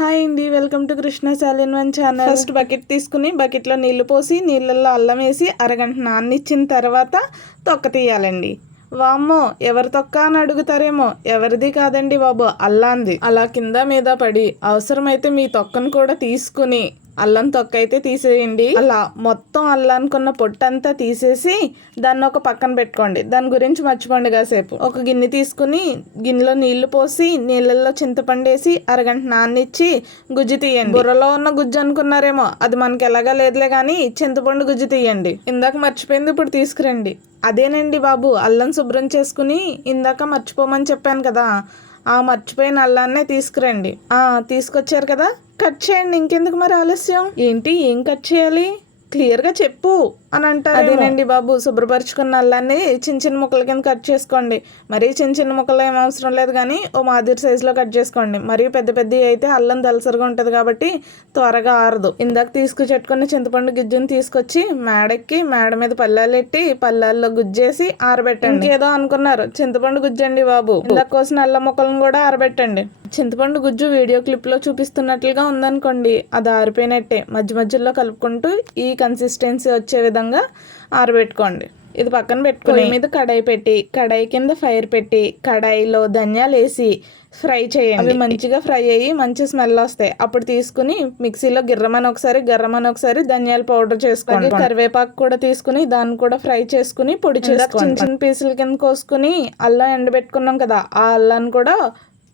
Hi అండి welcome to Krishna సాలిన్ one channel. First bucket తీసుకుని బకెట్లో నీళ్ళు పోసి నీళ్ళల్లో అల్లం వేసి అరగంట నాన్నిచ్చిన తర్వాత తొక్క తీయాలండి. వామ్మో ఎవరి తొక్క అని అడుగుతారేమో ఎవరిది కాదండి బాబు అల్లాంది. అలా కింద మీద పడి అవసరమైతే మీ తొక్కను కూడా తీసుకుని అల్లం తొక్క అయితే తీసేయండి. అలా మొత్తం అల్లానుకున్న పొట్టంతా తీసేసి దాన్ని ఒక పక్కన పెట్టుకోండి. దాని గురించి మర్చిపోండి కాసేపు. ఒక గిన్నె తీసుకుని గిన్నెలో నీళ్ళు పోసి నీళ్ళల్లో చింతపండు వేసి అరగంట నాన్నిచ్చి గుజ్జు తీయండి. బుర్రలో ఉన్న గుజ్జు అనుకున్నారేమో అది మనకి ఎలాగా లేదులే కానీ చింతపండు గుజ్జు తీయండి. ఇందాక మర్చిపోయింది ఇప్పుడు తీసుకురండి. అదేనండి బాబు అల్లం శుభ్రం చేసుకుని ఇందాక మర్చిపోమని చెప్పాను కదా. ఆ మర్చిపోయిన అల్లాన్నే తీసుకురండి. ఆ తీసుకొచ్చారు కదా? కట్ చేయండి. ఇంకెందుకు మరి ఆలస్యం? ఏంటి? ఏం కట్ చేయాలి? క్లియర్గా చెప్పు. అని అంటారు అదేనండి బాబు శుభ్రపరచుకున్న అల్లాన్ని చిన్న చిన్న ముక్కల కింద కట్ చేసుకోండి. మరీ చిన్న చిన్న ముక్కలు ఏం అవసరం లేదు కానీ ఓ మాదిరి సైజులో కట్ చేసుకోండి. మరీ పెద్ద పెద్ద అయితే అల్లం దలసరిగా ఉంటుంది కాబట్టి త్వరగా ఆరదు. ఇందాక తీసుకుచెట్టుకున్న చింతపండు గిజ్జుని తీసుకొచ్చి మేడెక్కి మేడ మీద పల్లాలు ఎట్టి పల్లాల్లో గుజ్జేసి ఆరబెట్టండి. ఏదో అనుకున్నారు. చింతపండు గుజ్జండి బాబు. ఇందాక కోసిన అల్లం ముక్కలను కూడా ఆరబెట్టండి. చింతపండు గుజ్జు వీడియో క్లిప్లో చూపిస్తున్నట్లుగా ఉందనుకోండి. అది ఆరిపోయినట్టే. మధ్య మధ్యలో కలుపుకుంటూ ఈ కన్సిస్టెన్సీ వచ్చే విధంగా ఆరబెట్టుకోండి. ఇది పక్కన పెట్టుకొని మీద కడాయి పెట్టి కడాయి కింద ఫైర్ పెట్టి కడాయిలో ధనియాలు వేసి ఫ్రై చేయండి. అవి మంచిగా ఫ్రై అయ్యి మంచి స్మెల్ వస్తాయి. అప్పుడు తీసుకుని మిక్సీలో గిర్రమని ఒకసారి గర్రమని ఒకసారి ధనియాల పౌడర్ చేసుకోండి కరివేపాకు కూడా తీసుకుని దాన్ని కూడా ఫ్రై చేసుకుని పొడి చేసుకోండి చిన్న చిన్న పీసుల కింద కోసుకుని అల్లం ఎండబెట్టుకున్నాం కదా ఆ అల్లాన్ని కూడా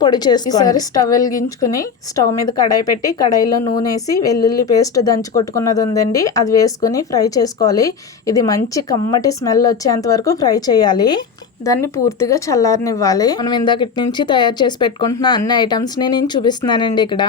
పొడి చేసుకోవాలి స్టవ్ వెలిగించుకుని స్టవ్ మీద కడాయి పెట్టి కడాయిలో నూనె వేసి వెల్లుల్లి పేస్ట్ దంచి కొట్టుకున్నది ఉందండి. అది వేసుకుని ఫ్రై చేసుకోవాలి. ఇది మంచి కమ్మటి స్మెల్ వచ్చేంత వరకు ఫ్రై చేయాలి. దాన్ని పూర్తిగా చల్లారనివ్వాలి. మనం ఇందాకటి నుంచి తయారు చేసి పెట్టుకుంటున్న అన్ని ఐటమ్స్ని నేను చూపిస్తున్నానండి ఇక్కడ.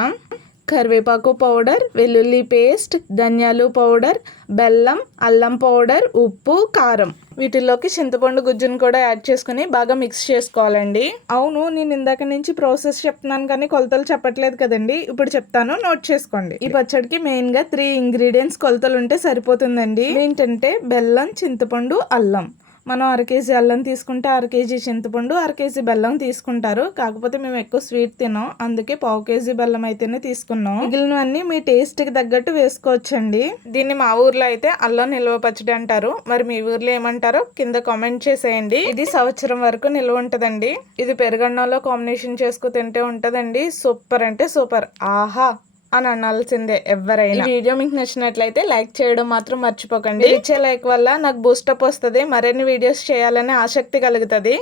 కరివేపాకు పౌడర్ వెల్లుల్లి పేస్ట్ ధనియాలు పౌడర్ బెల్లం అల్లం పౌడర్ ఉప్పు కారం. వీటిల్లోకి చింతపండు గుజ్జును కూడా యాడ్ చేసుకుని బాగా మిక్స్ చేసుకోవాలండి. అవును నేను ఇందాక నుంచి ప్రాసెస్ చెప్తున్నాను కానీ కొలతలు చెప్పట్లేదు కదండి. ఇప్పుడు చెప్తాను నోట్ చేసుకోండి. ఈ పచ్చడికి మెయిన్గా త్రీ ఇంగ్రీడియంట్స్ కొలతలు ఉంటే సరిపోతుందండి. ఏంటంటే బెల్లం చింతపండు అల్లం. మనం అర కేజీ అల్లం తీసుకుంటే అర కేజీ చింతపండు అర కేజీ బెల్లం తీసుకుంటారు. కాకపోతే మేము ఎక్కువ స్వీట్ తినాం అందుకే పావు కేజీ బెల్లం అయితేనే తీసుకున్నాం మిగిలినవన్నీ మీ టేస్ట్కి తగ్గట్టు వేసుకోవచ్చండి. దీన్ని మా ఊర్లో అయితే అల్లం నిల్వ పచ్చడి అంటారు. మరి మీ ఊర్లో ఏమంటారో కింద కామెంట్ చేసేయండి. ఇది సంవత్సరం వరకు నిల్వ ఉంటుందండి. ఇది పెరుగన్నంలో కాంబినేషన్ చేసుకు తింటే ఉంటుందండి. సూపర్ అంటే సూపర్. ఆహా! అని అనాల్సిందే ఎవరైనా. ఈ వీడియో మీకు నచ్చినట్లయితే లైక్ చేయడం మాత్రం మర్చిపోకండి. ఇచ్చే లైక్ వల్ల నాకు బూస్టప్ వస్తుంది మరిన్ని వీడియోస్ చేయాలనే ఆసక్తి కలుగుతుంది.